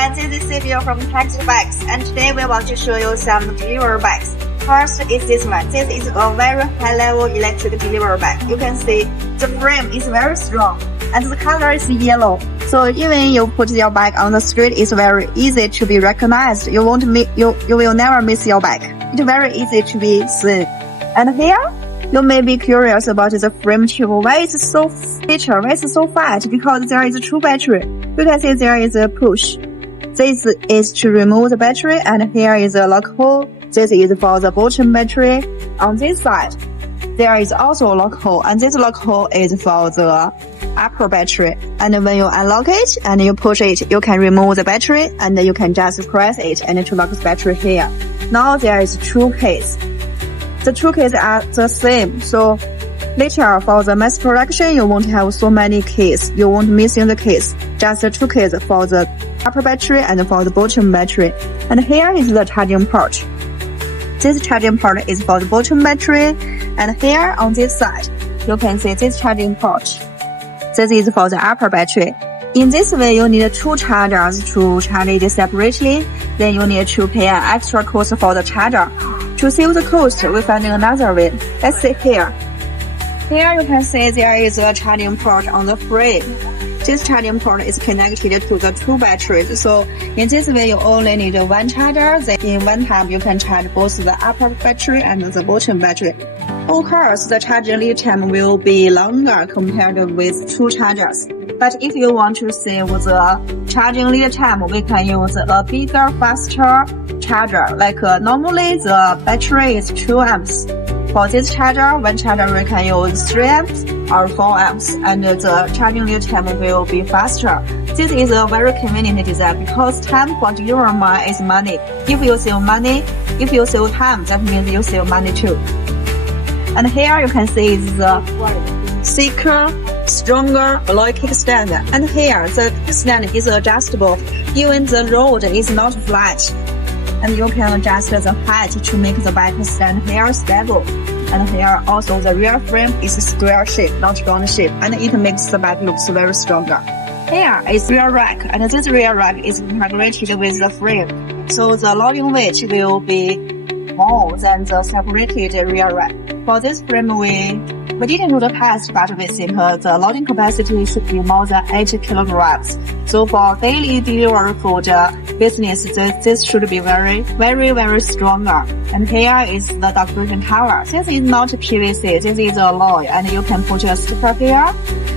everyone, this is Sylvia from Txed Bags, and today we want to show you some delivery bags. First is this one. This is a very high-level electric delivery bag. You can see the frame is very strong, and the color is yellow. So even you put your bag on the street, it's very easy to be recognized. You will never miss your bag. It's very easy to be seen. And here, you may be curious about the frame tube. Why it's so feature? Why it's so fat? Because there is a true battery. You can see there is a push. This is to remove the battery, and here is a lock hole. This is for the bottom battery. On this side, there is also a lock hole, and this lock hole is for the upper battery. And when you unlock it and you push it, you can remove the battery, and you can just press it and to lock the battery here. Now there is two cases. The two cases are the same, so later for the mass production, you won't have so many keys. You won't missing the keys. Just the two keys for the upper battery and for the bottom battery. And here is the charging port. This charging port is for the bottom battery. And here on this side, you can see this charging port. This is for the upper battery. In this way, you need two chargers to charge it separately. Then you need to pay an extra cost for the charger. To save the cost, we find another way. Let's see here. Here you can see there is a charging port on the frame. This charging port is connected to the two batteries. So in this way, you only need one charger. Then in one time, you can charge both the upper battery and the bottom battery. Of course, the charging lead time will be longer compared with two chargers. But if you want to save the charging lead time, we can use a bigger, faster charger. Like normally the battery is 2 amps. For this charger, one charger we can use 3 amps or 4 amps, and the charging lead time will be faster. This is a very convenient design because time for delivery is money. If you save money, if you save time, that means you save money too. And here you can see the thicker, stronger alloy kickstand. And here the kickstand is adjustable. Even the road is not flat. And you can adjust the height to make the bike stand here stable. And here also the rear frame is square shape, not round shape, and it makes the bike looks very stronger. Here is rear rack, and this rear rack is integrated with the frame, so the loading weight will be more than the separated rear rack. For this frame, we didn't do the test, but we think the loading capacity should be more than 80 kilograms. So for daily delivery food business, this should be very, very, very stronger. And here is the decoration cover. This is not PVC, this is alloy, and you can put a sticker here.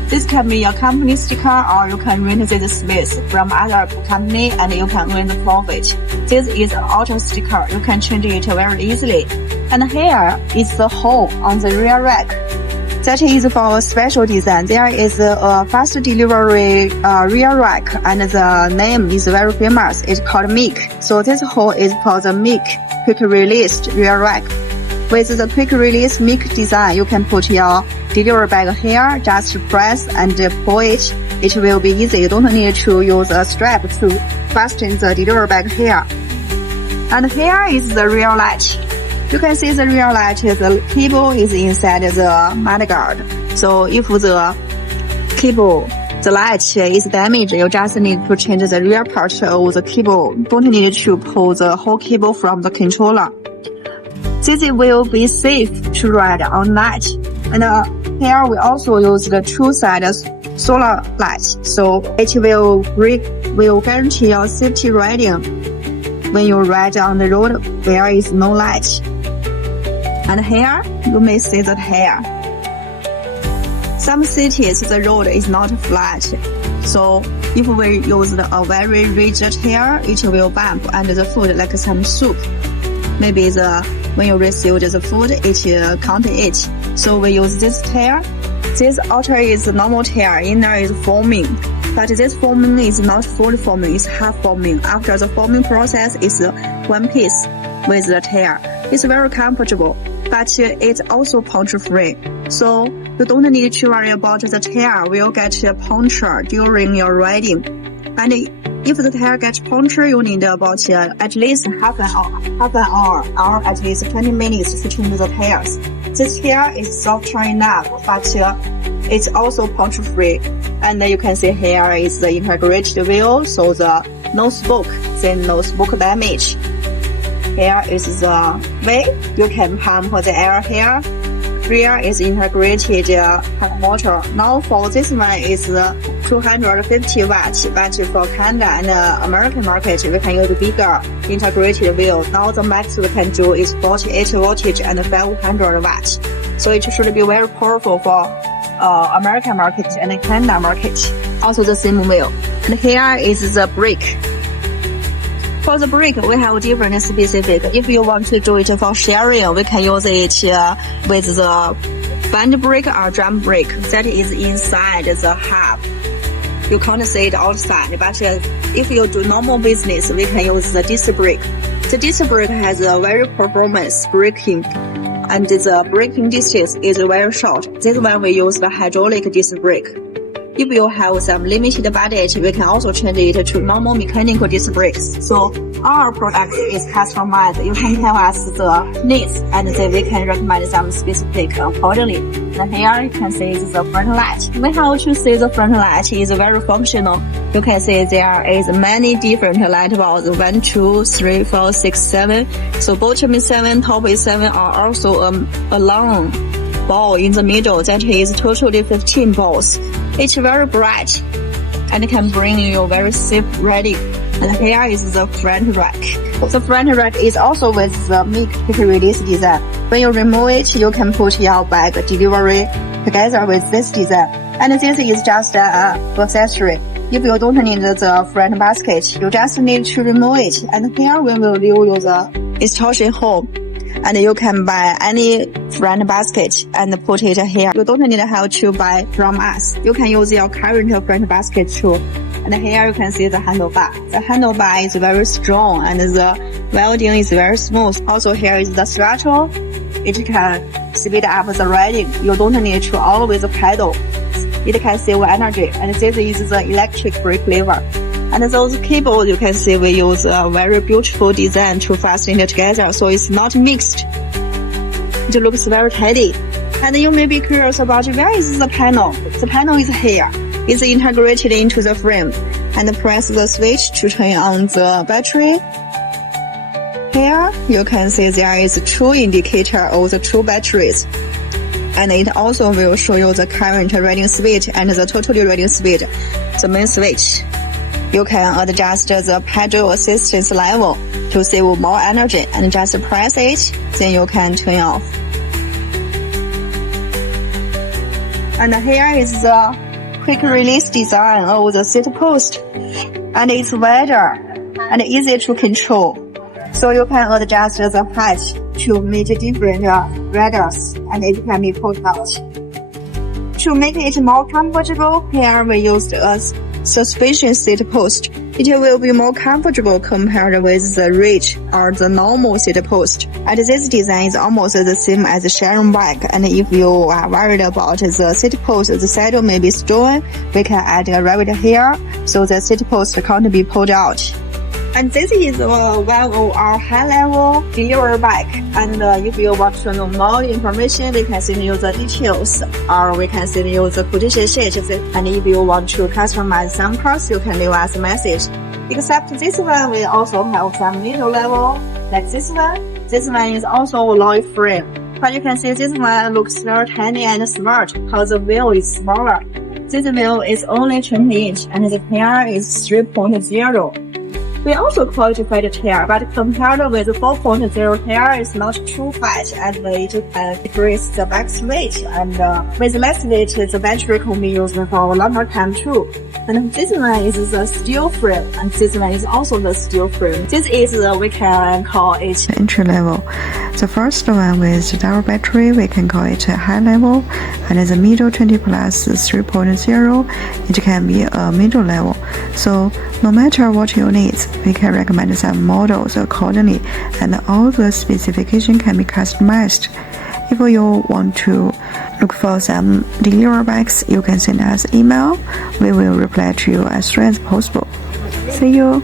This can be a company sticker, or you can rent this space from other company and you can earn the profit. This is an auto sticker. You can change it very easily. And here is the hole on the rear rack. That is for a special design. There is a fast delivery rear rack, and the name is very famous. It's called Milk. So this hole is for the Milk quick release rear rack. With the quick release Milk design, you can put your delivery bag here, just press and pull it. It will be easy. You don't need to use a strap to fasten the delivery bag here. And here is the rear latch. You can see the rear latch, the cable is inside the mudguard. So if the cable, the latch is damaged, you just need to change the rear part of the cable. Don't need to pull the whole cable from the controller. This will be safe to ride on night. And here we also use the two-side solar light, so it will guarantee your safety riding when you ride on the road where is no light. And here you may see the tire. Some cities the road is not flat, so if we use a very rigid tire, it will bump under the food like some soup. Maybe when you receive the food, it can't eat. So we use this tire. This outer is normal tire, inner is foaming. But this foaming is not full foaming, it's half foaming. After the foaming process, it's one piece with the tire. It's very comfortable, but it's also puncture free. So you don't need to worry about the tire will get a puncture during your riding. And if the tire gets punctured, you need about at least half an hour, or at least 20 minutes to change the tires. This tire is softer enough, but It's also punch free, and you can see here is the integrated wheel, so the no spoke, then no spoke damage. Here is the way you can pump the air here. Rear is integrated motor. Now for this one is 250 watts, but for Canada and American market we can use bigger integrated wheel. Now the max we can do is 48 voltage and 500 watts. So it should be very powerful for American market and Canada market. Also the same wheel. And here is the brake. For the brake, we have different specific. If you want to do it for sharing, we can use it with the band brake or drum brake. That is inside the hub. You can't see it outside, but if you do normal business, we can use the disc brake. The disc brake has a very performance braking, and the braking distance is very short. This one we use the hydraulic disc brake. If you have some limited budget, we can also change it to normal mechanical disc brakes. So our product is customized. You can tell us the needs, and then we can recommend some specific accordingly. And here you can see is the front light. We have to see the front light is very functional. You can see there is many different light bulbs, 1, 2, 3, 4, 6, 7. So bottom is 7, top is 7, are also a long ball in the middle. That is totally 15 balls. It's very bright and can bring you very safe riding. And here is the front rack. The front rack is also with the quick release design. When you remove it, you can put your bag delivery together with this design. And this is just an accessory. If you don't need the front basket, you just need to remove it. And here we will leave you the extraction hole. And you can buy any front basket and put it here. You don't need to buy from us. You can use your current front basket too. And here you can see the handlebar. The handlebar is very strong and the welding is very smooth. Also here is the throttle. It can speed up the riding. You don't need to always pedal. It can save energy. And this is the electric brake lever. And those cables you can see we use a very beautiful design to fasten it together, so it's not mixed. It looks very tidy. And you may be curious about where is the panel. The panel is here. It's integrated into the frame. And press the switch to turn on the battery. Here you can see there is a true indicator of the two batteries. And it also will show you the current rating speed and the total rating speed, the main switch. You can adjust the pedal assistance level to save more energy and just press it, then you can turn off. And here is the quick release design of the seat post, and it's wider and easy to control. So you can adjust the height to meet different riders, and it can be pulled out. To make it more comfortable, here we used a suspension seat post. It will be more comfortable compared with the ridge or the normal seat post. And this design is almost the same as the sharing bike. And if you are worried about the seat post, the saddle may be stolen, we can add a rabbit here, so the seat post can't be pulled out. And this is one of our high-level delivery bike. And if you want to know more information, we can send you the details, or we can send you the quotation sheet. And if you want to customize some parts, you can leave us a message. Except this one, we also have some middle level, like this one. This one is also a alloy frame. But you can see this one looks very tiny and smart, because the wheel is smaller. This wheel is only 20 inch, and the tire is 3.0. We also qualified the tire, but compared with the 4.0 tire, it's not too fat, and it can decrease the back's weight. And with less weight, the battery can be used for a longer time too. And this one is the steel frame, and this one is also the steel frame. This is we can call it entry level. The first one with the double battery, we can call it high level, and the middle 20 plus 3.0, it can be a middle level. So no matter what you need, we can recommend some models accordingly, and all the specification can be customized. If you want to look for some delivery bikes, you can send us email. We will reply to you as soon as possible. See you!